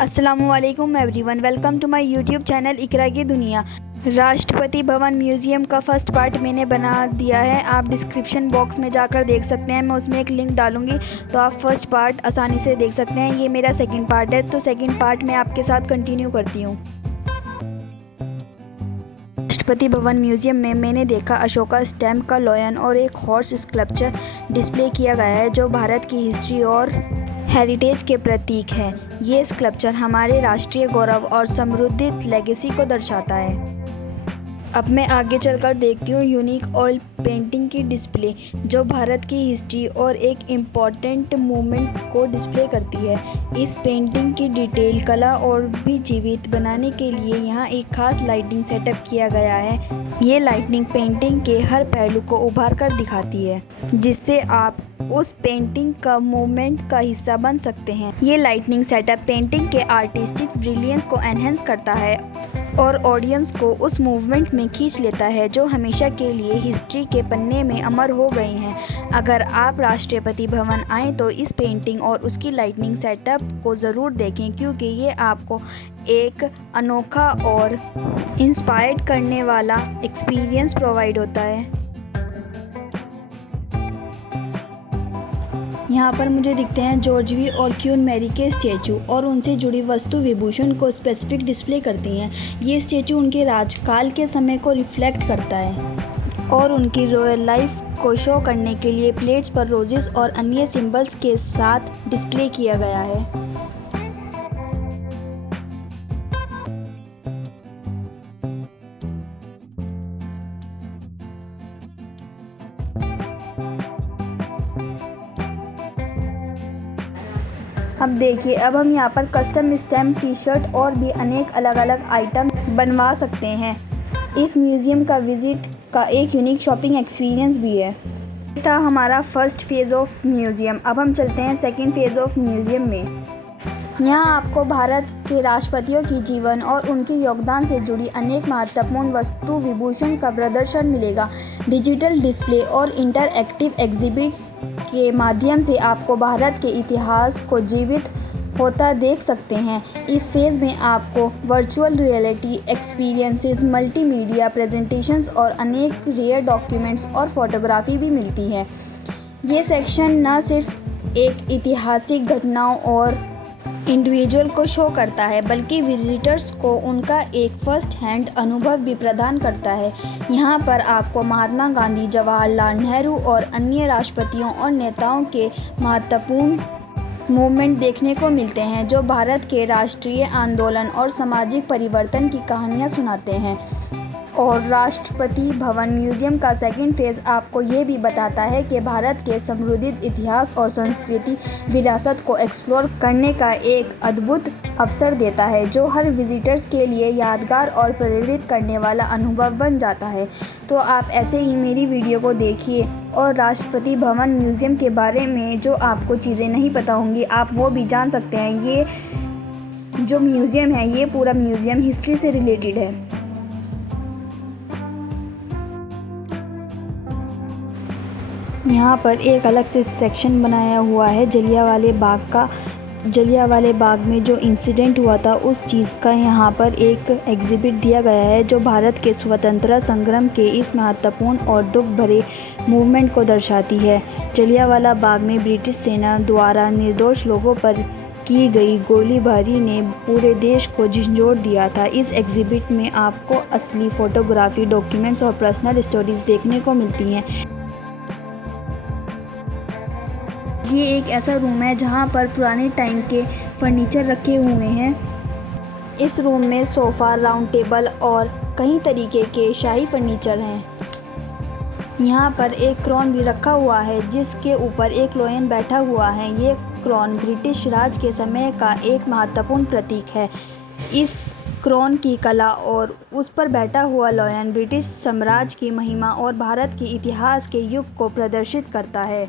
अस्सलामुअलैकुम everyone, welcome to my YouTube channel Iqra की दुनिया। राष्ट्रपति भवन म्यूज़ियम का फर्स्ट पार्ट मैंने बना दिया है। आप डिस्क्रिप्शन बॉक्स में जाकर देख सकते हैं, मैं उसमें एक लिंक डालूंगी तो आप फर्स्ट पार्ट आसानी से देख सकते हैं। ये मेरा सेकंड पार्ट है, तो सेकंड पार्ट मैं आपके साथ कंटिन्यू करती हूँ। राष्ट्रपति भवन म्यूज़ियम में मैंने देखा अशोका स्टैम्प का लॉयन और एक हॉर्स स्कल्पचर डिस्प्ले किया गया है, जो भारत की हिस्ट्री और हेरिटेज के प्रतीक है। ये स्कल्पचर हमारे राष्ट्रीय गौरव और समृद्ध लेगेसी को दर्शाता है। अब मैं आगे चलकर देखती हूँ यूनिक ऑयल पेंटिंग की डिस्प्ले, जो भारत की हिस्ट्री और एक इम्पॉर्टेंट मूवमेंट को डिस्प्ले करती है। इस पेंटिंग की डिटेल कला और भी जीवित बनाने के लिए यहाँ एक खास लाइटिंग सेटअप किया गया है। ये लाइटिंग पेंटिंग के हर पहलू को उभार कर दिखाती है, जिससे आप उस पेंटिंग का मूवमेंट का हिस्सा बन सकते हैं। ये लाइटिंग सेटअप पेंटिंग के आर्टिस्टिक ब्रिलियंस को एनहेंस करता है और ऑडियंस को उस मूवमेंट में खींच लेता है, जो हमेशा के लिए हिस्ट्री के पन्ने में अमर हो गए हैं। अगर आप राष्ट्रपति भवन आएँ तो इस पेंटिंग और उसकी लाइटिंग सेटअप को ज़रूर देखें, क्योंकि ये आपको एक अनोखा और इंस्पायर्ड करने वाला एक्सपीरियंस प्रोवाइड होता है। यहाँ पर मुझे दिखते हैं जॉर्ज और क्वीन मैरी के स्टैचू, और उनसे जुड़ी वस्तु विभूषण को स्पेसिफिक डिस्प्ले करती हैं। ये स्टैचू उनके राजकाल के समय को रिफ्लेक्ट करता है और उनकी रॉयल लाइफ को शो करने के लिए प्लेट्स पर रोजेस और अन्य सिंबल्स के साथ डिस्प्ले किया गया है। अब देखिए, अब हम यहाँ पर कस्टम स्टैम्प टी शर्ट और भी अनेक अलग अलग आइटम बनवा सकते हैं। इस म्यूज़ियम का विज़िट का एक यूनिक शॉपिंग एक्सपीरियंस भी है। ये था हमारा फर्स्ट फेज़ ऑफ म्यूज़ियम। अब हम चलते हैं सेकंड फेज़ ऑफ म्यूज़ियम में। यहाँ आपको भारत के राष्ट्रपतियों की जीवन और उनके योगदान से जुड़ी अनेक महत्वपूर्ण वस्तु विभूषण का प्रदर्शन मिलेगा। डिजिटल डिस्प्ले और इंटरएक्टिव एग्जिबिट्स के माध्यम से आपको भारत के इतिहास को जीवित होता देख सकते हैं। इस फेज़ में आपको virtual reality experiences, multimedia presentations और अनेक रेयर डॉक्यूमेंट्स और फोटोग्राफी भी मिलती है। ये सेक्शन न सिर्फ एक ऐतिहासिक घटनाओं और इंडिविजुअल को शो करता है, बल्कि विजिटर्स को उनका एक फर्स्ट हैंड अनुभव भी प्रदान करता है। यहाँ पर आपको महात्मा गांधी, जवाहरलाल नेहरू और अन्य राष्ट्रपतियों और नेताओं के महत्वपूर्ण मूवमेंट देखने को मिलते हैं, जो भारत के राष्ट्रीय आंदोलन और सामाजिक परिवर्तन की कहानियाँ सुनाते हैं। और राष्ट्रपति भवन म्यूज़ियम का सेकंड फेज़ आपको ये भी बताता है कि भारत के समृद्ध इतिहास और संस्कृति विरासत को एक्सप्लोर करने का एक अद्भुत अवसर देता है, जो हर विजिटर्स के लिए यादगार और प्रेरित करने वाला अनुभव बन जाता है। तो आप ऐसे ही मेरी वीडियो को देखिए और राष्ट्रपति भवन म्यूज़ियम के बारे में जो आपको चीज़ें नहीं पता होंगी, आप वो भी जान सकते हैं। ये जो म्यूज़ियम है, ये पूरा म्यूज़ियम हिस्ट्री से रिलेटेड है। यहाँ पर एक अलग से सेक्शन बनाया हुआ है जलियांवाला बाग का। जलियांवाला बाग में जो इंसिडेंट हुआ था, उस चीज़ का यहाँ पर एक एग्जिबिट दिया गया है, जो भारत के स्वतंत्रता संग्राम के इस महत्वपूर्ण और दुख भरे मूवमेंट को दर्शाती है। जलियांवाला बाग में ब्रिटिश सेना द्वारा निर्दोष लोगों पर की गई गोलीबारी ने पूरे देश को झंझोर दिया था। इस एग्जिबिट में आपको असली फ़ोटोग्राफी, डॉक्यूमेंट्स और पर्सनल स्टोरीज देखने को मिलती हैं। ये एक ऐसा रूम है जहाँ पर पुराने टाइम के फर्नीचर रखे हुए हैं। इस रूम में सोफ़ा, राउंड टेबल और कई तरीके के शाही फर्नीचर हैं। यहाँ पर एक क्राउन भी रखा हुआ है, जिसके ऊपर एक लॉयन बैठा हुआ है। ये क्राउन ब्रिटिश राज के समय का एक महत्वपूर्ण प्रतीक है। इस क्राउन की कला और उस पर बैठा हुआ लॉयन ब्रिटिश साम्राज्य की महिमा और भारत के इतिहास के युग को प्रदर्शित करता है।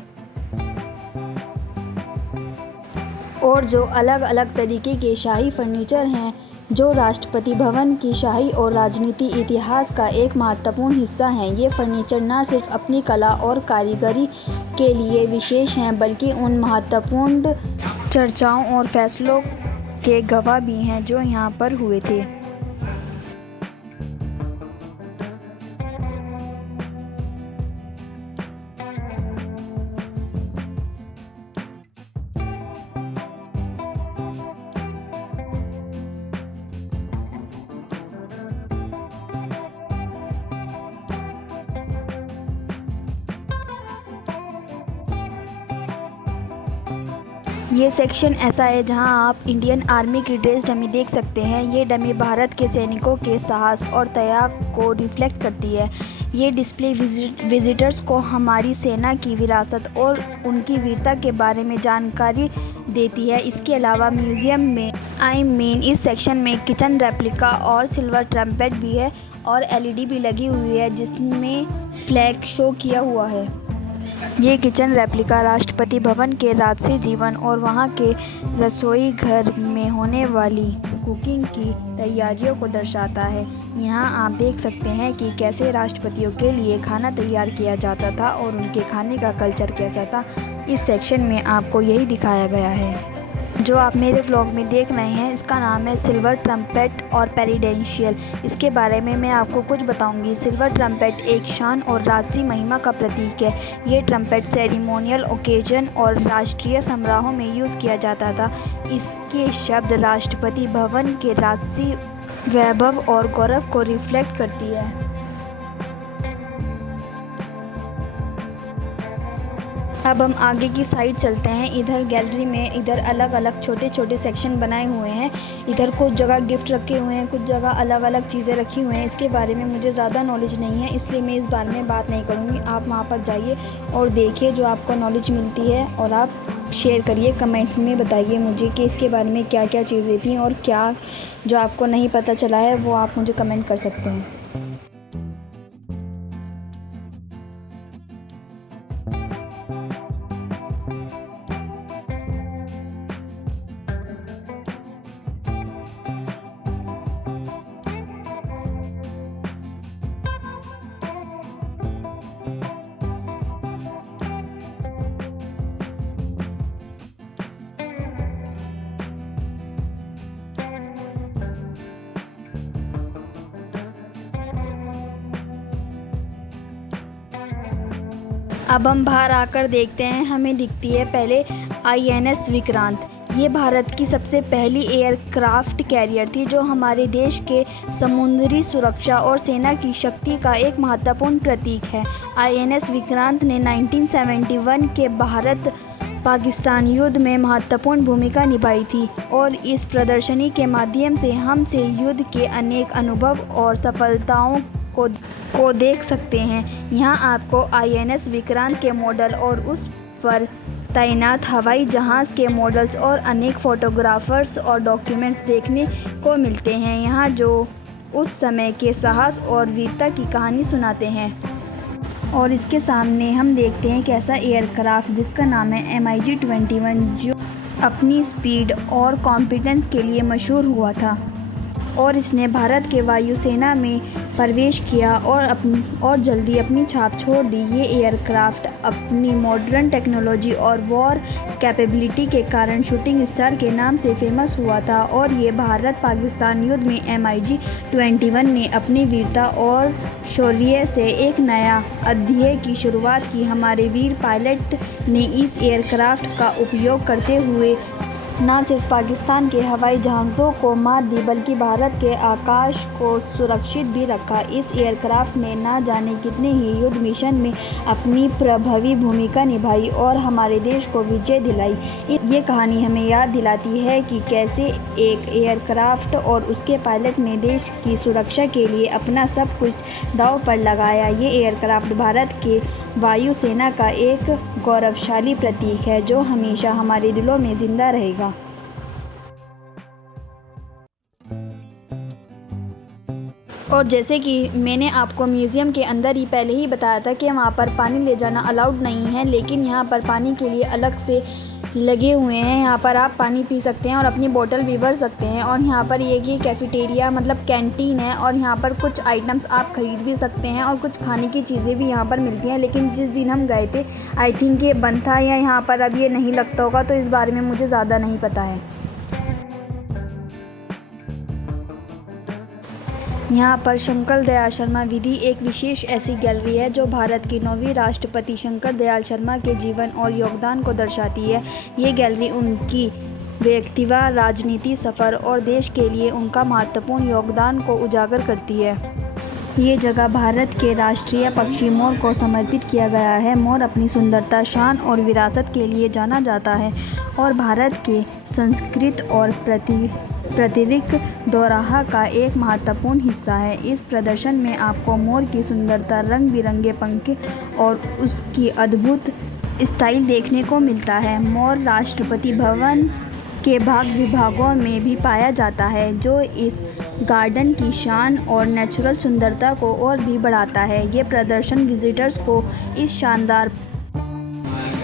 और जो अलग अलग तरीके के शाही फर्नीचर हैं, जो राष्ट्रपति भवन की शाही और राजनीति इतिहास का एक महत्वपूर्ण हिस्सा हैं। ये फर्नीचर न सिर्फ अपनी कला और कारीगरी के लिए विशेष हैं, बल्कि उन महत्वपूर्ण चर्चाओं और फैसलों के गवाह भी हैं जो यहाँ पर हुए थे। ये सेक्शन ऐसा है जहां आप इंडियन आर्मी की ड्रेस डमी देख सकते हैं। ये डमी भारत के सैनिकों के साहस और त्याग को रिफ्लेक्ट करती है। ये डिस्प्ले विजिटर्स को हमारी सेना की विरासत और उनकी वीरता के बारे में जानकारी देती है। इसके अलावा म्यूज़ियम में इस सेक्शन में किचन रेप्लिका और सिल्वर ट्रम्पेट भी है और एलईडी भी लगी हुई है जिसमें फ्लैग शो किया हुआ है। ये किचन रेप्लिका राष्ट्रपति भवन के राजसी जीवन और वहाँ के रसोई घर में होने वाली कुकिंग की तैयारियों को दर्शाता है। यहाँ आप देख सकते हैं कि कैसे राष्ट्रपतियों के लिए खाना तैयार किया जाता था और उनके खाने का कल्चर कैसा था। इस सेक्शन में आपको यही दिखाया गया है। जो आप मेरे व्लॉग में देख रहे हैं इसका नाम है सिल्वर ट्रम्पेट और पेरिडेंशियल। इसके बारे में मैं आपको कुछ बताऊंगी। सिल्वर ट्रम्पेट एक शान और राजसी महिमा का प्रतीक है। ये ट्रम्पेट सेरेमोनियल ओकेजन और राष्ट्रीय समारोहों में यूज़ किया जाता था। इसके शब्द राष्ट्रपति भवन के राजसी वैभव और गौरव को रिफ्लेक्ट करती है। अब हम आगे की साइड चलते हैं। इधर गैलरी में इधर अलग अलग छोटे छोटे सेक्शन बनाए हुए हैं। इधर कुछ जगह गिफ्ट रखे हुए हैं, कुछ जगह अलग अलग चीज़ें रखी हुई हैं। इसके बारे में मुझे ज़्यादा नॉलेज नहीं है इसलिए मैं इस बारे में बात नहीं करूँगी। आप वहाँ पर जाइए और देखिए जो आपको नॉलेज मिलती है और आप शेयर करिए, कमेंट में बताइए मुझे कि इसके बारे में क्या क्या चीज़ें थी और क्या जो आपको नहीं पता चला है वो आप मुझे कमेंट कर सकते हैं। अब हम बाहर आकर देखते हैं। हमें दिखती है पहले INS विक्रांत। ये भारत की सबसे पहली एयरक्राफ्ट कैरियर थी जो हमारे देश के समुद्री सुरक्षा और सेना की शक्ति का एक महत्वपूर्ण प्रतीक है। INS विक्रांत ने 1971 के भारत पाकिस्तान युद्ध में महत्वपूर्ण भूमिका निभाई थी और इस प्रदर्शनी के माध्यम से हम से युद्ध के अनेक अनुभव और सफलताओं को देख सकते हैं। यहाँ आपको INS विक्रांत के मॉडल और उस पर तैनात हवाई जहाज़ के मॉडल्स और अनेक फ़ोटोग्राफर्स और डॉक्यूमेंट्स देखने को मिलते हैं। यहाँ जो उस समय के साहस और वीरता की कहानी सुनाते हैं। और इसके सामने हम देखते हैं कैसा एयरक्राफ्ट जिसका नाम है MiG-21 जो अपनी स्पीड और कॉम्पिटेंस के लिए मशहूर हुआ था और इसने भारत के वायुसेना में प्रवेश किया और जल्दी अपनी छाप छोड़ दी। ये एयरक्राफ्ट अपनी मॉडर्न टेक्नोलॉजी और वॉर कैपेबिलिटी के कारण शूटिंग स्टार के नाम से फेमस हुआ था और ये भारत पाकिस्तान युद्ध में MiG-21 ने अपनी वीरता और शौर्य से एक नया अध्याय की शुरुआत की। हमारे वीर पायलट ने इस एयरक्राफ्ट का उपयोग करते हुए न सिर्फ पाकिस्तान के हवाई जहाज़ों को मात दी बल्कि भारत के आकाश को सुरक्षित भी रखा। इस एयरक्राफ्ट ने न जाने कितने ही युद्ध मिशन में अपनी प्रभावी भूमिका निभाई और हमारे देश को विजय दिलाई। ये कहानी हमें याद दिलाती है कि कैसे एक एयरक्राफ्ट और उसके पायलट ने देश की सुरक्षा के लिए अपना सब कुछ दांव पर लगाया। ये एयरक्राफ्ट भारत के वायुसेना का एक गौरवशाली प्रतीक है जो हमेशा हमारे दिलों में जिंदा रहेगा। और जैसे कि मैंने आपको म्यूज़ियम के अंदर ही पहले ही बताया था कि वहाँ पर पानी ले जाना अलाउड नहीं है, लेकिन यहाँ पर पानी के लिए अलग से लगे हुए हैं। यहाँ पर आप पानी पी सकते हैं और अपनी बोतल भी भर सकते हैं। और यहाँ पर ये कैफ़ेटेरिया मतलब कैंटीन है और यहाँ पर कुछ आइटम्स आप ख़रीद भी सकते हैं और कुछ खाने की चीज़ें भी यहाँ पर मिलती हैं। लेकिन जिस दिन हम गए थे आई थिंक ये बंद था या यहाँ पर अब ये नहीं लगता होगा, तो इस बारे में मुझे ज़्यादा नहीं पता है। यहाँ पर शंकर दयाल शर्मा विधि एक विशेष ऐसी गैलरी है जो भारत के 9वें राष्ट्रपति शंकर दयाल शर्मा के जीवन और योगदान को दर्शाती है। ये गैलरी उनकी व्यक्तित्व, राजनीति सफ़र और देश के लिए उनका महत्वपूर्ण योगदान को उजागर करती है। ये जगह भारत के राष्ट्रीय पक्षी मोर को समर्पित किया गया है। मोर अपनी सुंदरता, शान और विरासत के लिए जाना जाता है और भारत के संस्कृति और प्रतीक दोराहा का एक महत्वपूर्ण हिस्सा है। इस प्रदर्शन में आपको मोर की सुंदरता, रंग बिरंगे पंख और उसकी अद्भुत स्टाइल देखने को मिलता है। मोर राष्ट्रपति भवन के विभागों में भी पाया जाता है, जो इस गार्डन की शान और नेचुरल सुंदरता को और भी बढ़ाता है। ये प्रदर्शन विजिटर्स को इस शानदार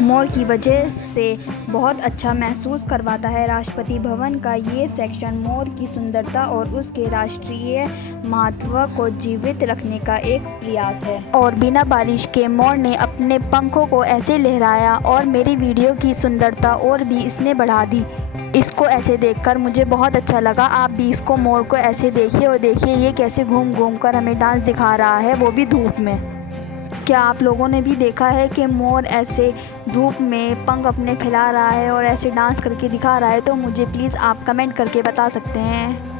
मोर की वजह से बहुत अच्छा महसूस करवाता है। राष्ट्रपति भवन का ये सेक्शन मोर की सुंदरता और उसके राष्ट्रीय महत्व को जीवित रखने का एक प्रयास है। और बिना बारिश के मोर ने अपने पंखों को ऐसे लहराया और मेरी वीडियो की सुंदरता और भी इसने बढ़ा दी। इसको ऐसे देखकर मुझे बहुत अच्छा लगा। आप भी इसको मोर को ऐसे देखिए और देखिए ये कैसे घूम घूम कर हमें डांस दिखा रहा है, वो भी धूप में। क्या आप लोगों ने भी देखा है कि मोर ऐसे धूप में पंख अपने फैला रहा है और ऐसे डांस करके दिखा रहा है? तो मुझे प्लीज़ आप कमेंट करके बता सकते हैं।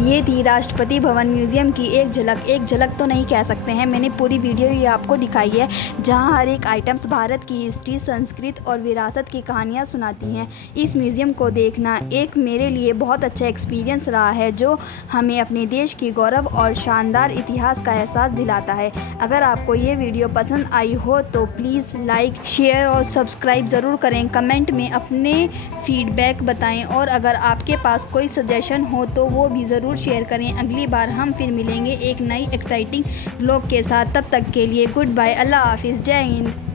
ये थी राष्ट्रपति भवन म्यूज़ियम की एक झलक तो नहीं कह सकते हैं, मैंने पूरी वीडियो ये आपको दिखाई है, जहां हर एक आइटम्स भारत की हिस्ट्री, संस्कृति और विरासत की कहानियां सुनाती हैं। इस म्यूज़ियम को देखना एक मेरे लिए बहुत अच्छा एक्सपीरियंस रहा है, जो हमें अपने देश की गौरव और शानदार इतिहास का एहसास दिलाता है। अगर आपको ये वीडियो पसंद आई हो तो प्लीज़ लाइक, शेयर और सब्सक्राइब ज़रूर करें। कमेंट में अपने फीडबैक बताएँ और अगर आपके पास कोई सजेशन हो तो वो भी ज़रूर शेयर करें। अगली बार हम फिर मिलेंगे एक नई एक्साइटिंग व्लॉग के साथ। तब तक के लिए गुड बाय, अल्लाह हाफिज़, जय हिंद।